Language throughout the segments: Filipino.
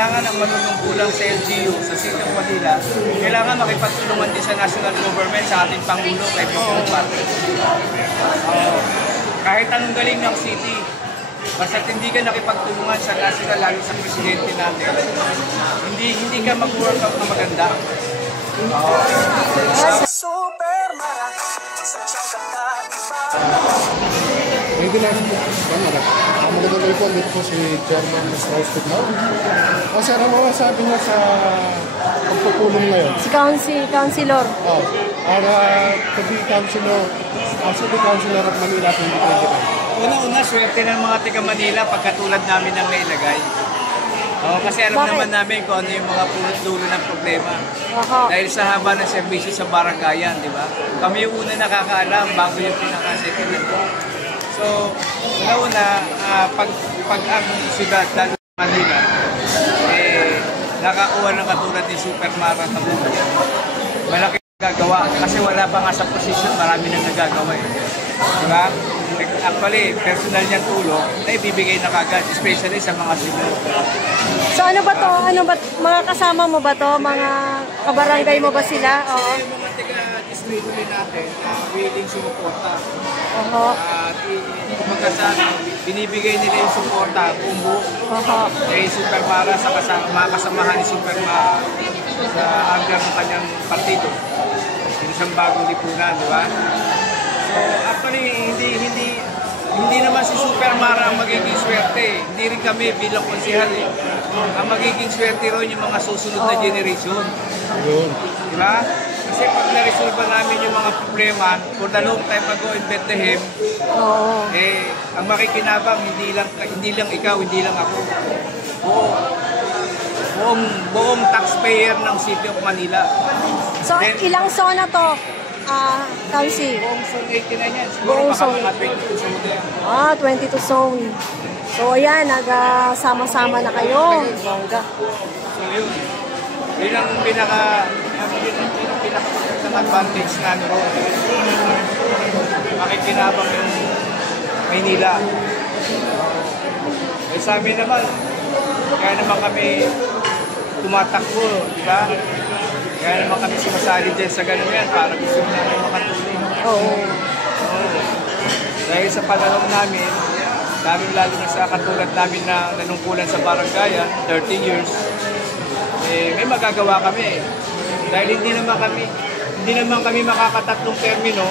kailangan ang manunungkulang sa LGU, sa City of Manila, kailangan makipagtulungan din sa national government, sa ating Pangulo, kay Pangulong Marcos. Kahit anong galing ng city, basta hindi ka nakipagtulungan sa national, lalo sa presidente natin, hindi ka mag-work out na maganda. Maybe namin po. Magandang po dito po si Chairman Mr. Hospital. Kasi ano mga sabi niya sa pagpupulong ngayon? Si Councilor. To be Councilor, Councilor of Manila 2025. Una-una, swerte ng mga taga Manila pagkatulad namin ang nailagay. Kasi alam naman namin kung ano yung mga punot-dulo ng problema. Dahil sa haba ng serbisyo sa baranggayan, di ba? Kami yung una nakakaalam bago yung pinaka-second. So, una-una, pag ang siyudad, lalo sa Manila, nakakuha ng katulad ni Super Mara Tabuno. Malaki gagawa kasi wala pa nga sa posisyon, marami nang nagagawa eh. Diba? Actually, personal niyang tulong ay bibigay na kagad, especially sa mga senior. So ano ba to? Mga kasama mo ba to? Mga kabarangay mo ba sila? Oo. Yung mga taga-distrito din natin, willing sumuporta. Binibigay nila yung suporta, bumbu, kay Super Mara sa mga kasamahan ni Super Mara sa hanggang ng kanyang partido. Isang bagong lipunan, di ba? So, actually, hindi naman si Super Mara ang magiging swerte. Hindi rin kami bilang konsehal eh. Ang magiging swerte ron yung mga susunod na generation. Di ba? Kasi pag na-resolve namin yung mga problema, for the long time ago in Bethlehem, ang makikinabang, hindi lang ikaw, hindi lang ako. Buong taxpayer ng City of Manila. So, ilang zona to? Council? Buong zone 89 yan. Siguro baka mga 22 zone yan. 22 zone. So, ayan, nagsama-sama na kayo. Bongga. So, yun ang pinaka-magandang advantage na ano ron. Makikinabang yung Maynila. Sa amin naman, kaya naman kami tumatakbo, di ba? Kaya naman kami sumasali dyan sa ganun yan para gusto namin makatulong. Dahil sa panahon namin, lalo na sa katulad namin na nanungkulan sa baranggayan, 30 years, may magagawa kami. Dahil hindi naman kami makakatatlong termino,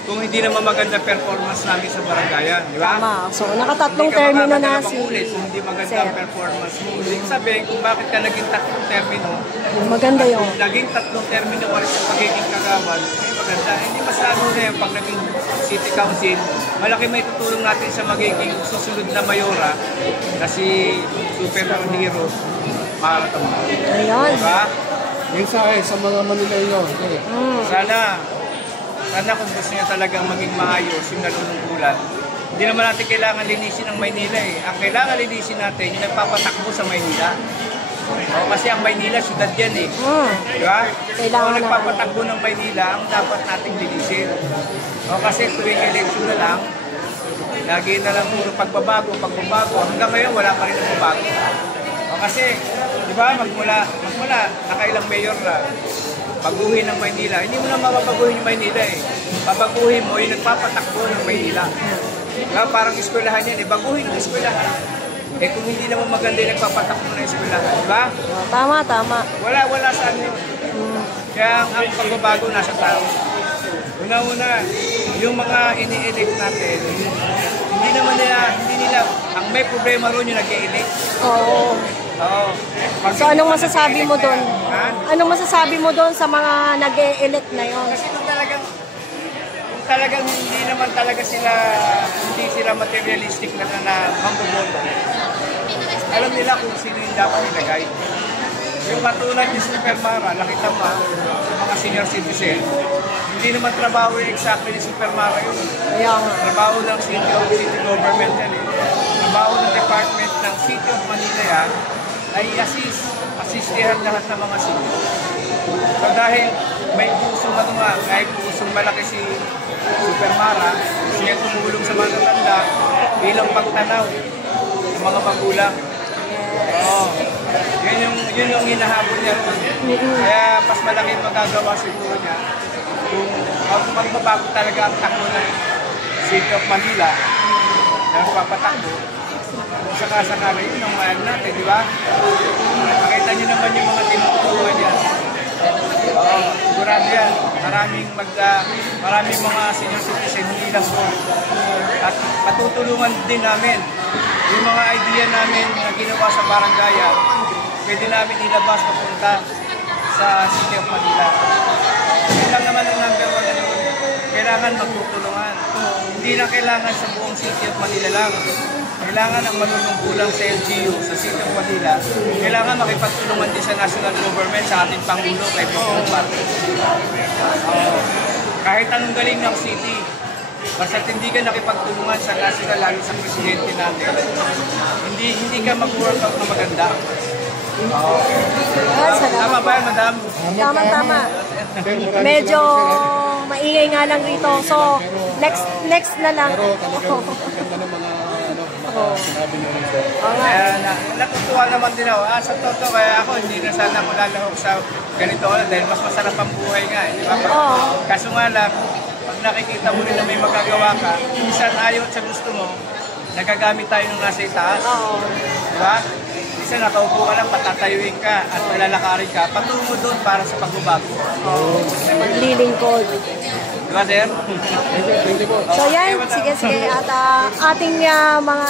kung hindi naman maganda performance namin sa baranggayan, di ba? Tama. So, nakatatlong termino na si hindi maganda ang performance mo. Ibig sabihin, kung bakit ka naging tatlong termino, maganda yun. Naging tatlong termino ka rin sa pagiging kagawad, maganda. Hindi mas lalo na yun pag naging city council, malaki may tutulong natin sa magiging susunod na mayora na si Super Hero Mara Tabuno. Ayun. Diba? Mensahe sa mga Manileño. Sana kung gusto niya talagang maging maayos yung nanunungkulan, hindi naman natin kailangan linisin ang Maynila eh. Ang kailangan linisin natin yung nagpapatakbo sa Maynila. Kasi ang Maynila, syudad yan eh. Diba? Kung nagpapatakbo ng Maynila, ang dapat nating linisin. Kasi tuwing election na lang, lagi na lang puro pagbabago. Hanggang ngayon, wala pa rin nagbabago. Kasi, di ba, magmula, nakailang mayor na, baguhin ng Maynila. Hindi mo na mapapaguhin yung Maynila eh. Papaguhin mo yung nagpapatakbo ng Maynila. Diba? Parang eskwelahan yan eh. Baguhin ang eskwelahan. Kung hindi naman maganda yung nagpapatakbo ng eskwelahan. Diba? Tama. Wala saan yun. Kaya ang pagbabago nasa tao. Una-una, yung mga ini-elect natin, hindi nila, ang may problema ron yung nag-i-elect. So, anong masasabi mo doon? Anong masasabi mo doon sa mga nag-e-elect na yon? Kasi kung talagang hindi naman talaga hindi sila materialistic na mamboboto. Alam nila kung sino yung dapat ilagay. Yung katulad ni Super Mara, nakita mo sa mga senior citizen, hindi naman trabaho yung exactly ni Super Mara yun. Trabaho ng city government yan eh. Trabaho ng department ng City of Manila yan, ay assistihan lahat ng mga senior. So dahil may pusong kahit pusong malaki si Super Mara, siya tumulong sa mga tatanda bilang pagtanaw. yung mga magulang. Oo. Yun yung hinahabol niya ron. Kaya mas malaki magagawa siguro niya kung magbabago talaga ang takbo ng City of Manila na papatakbo. Kung sakasakali yun ang mahal natin, di ba? Makita niyo naman yung mga tinutulungan niya. Oo, sigurado yan. Maraming mga senior citizen hindi lang po. At patutulungan din namin yung mga idea namin na ginawa sa barangaya, pwede namin ilabas papunta sa City of Manila. Yun lang naman ang number one. Kailangan magtutulungan. Hindi na kailangan sa buong City of Manila lang. Kailangan ang manunungkulang sa LGU, sa City of Manila. Kailangan makipagtulungan din sa national government, sa ating Pangulo, kay Bongbong Marcos. Kahit anong galing ng city, basta hindi ka nakipagtulungan sa national, lalo sa presidente natin, hindi ka mag-work out na maganda. Tama ba yan, madam? Tama. Medyo maingay nga lang rito. So, next na lang. Pero talagang maganda ng mga sinabi niyo rin sir. Kaya natutuwa naman din ako. Sa totoo, kaya ako hindi na sana ako lalahok sa ganito dahil mas masarap ang buhay nga. Di ba? Kaso nga lang, pag nakikita mo rin na may magagawa ka, minsan ayaw sa gusto mo, nagagamit tayo ng nasa itaas. Di ba? Minsan nakaupo ka lang, patatayuin ka at malalakarin ka, patungo doon para sa pagbabago. Maglilingkod. Di ba, sir? Thank you po. So yan, sige. At ating mga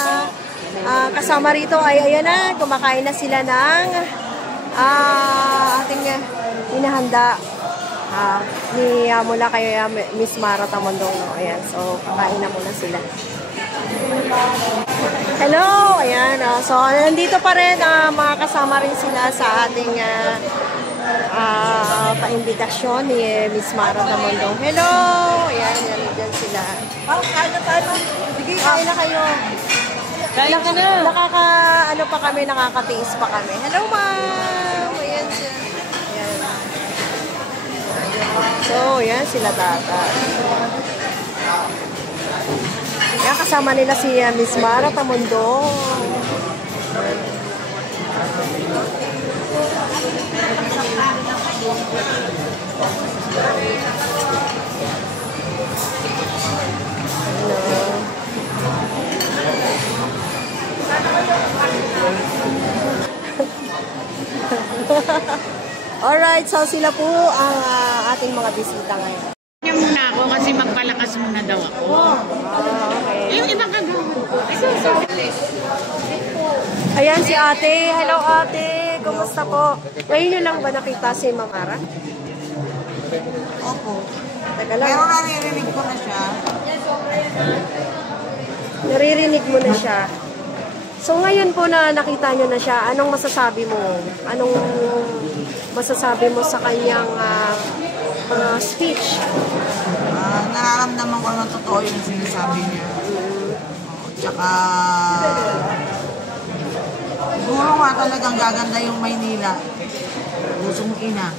kasama rito ay ayan na, kumakain na sila ng ating hinahanda mula kay Miss Mara Tamondong. No? Ayan, so kakain na muna sila. Hello! Ayan, so nandito pa rin mga kasama rin sila sa ating paimbitasyon ni Miss Mara Tamondong. Hello! Ayan, dyan sila. Kain na tayo. Sige, kain na kayo. Kain ka na. Nakakatiis pa kami. Hello, ma'am! Ayan siya. Ayan. So, ayan sila tata. Ayan, kasama nila si Miss Mara Tamondong. Alright, so sila po ang ating mga bisita ngayon. Kanya muna ako kasi magpalakas muna daw ako. Okay. Yung ibang gagawin. Ayan si ate. Hello ate. Kumusta po? Ngayon nyo lang ba nakita si Mamara? Opo. Teka lang. Pero naririnig ko na siya. Naririnig mo na siya. So ngayon po na nakita nyo na siya, anong masasabi mo? Anong masasabi mo sa kanyang speech? Nararamdaman ko na totoo yung sinasabi niya. Tsaka siguro nga talagang gaganda yung Maynila. Pusong ina.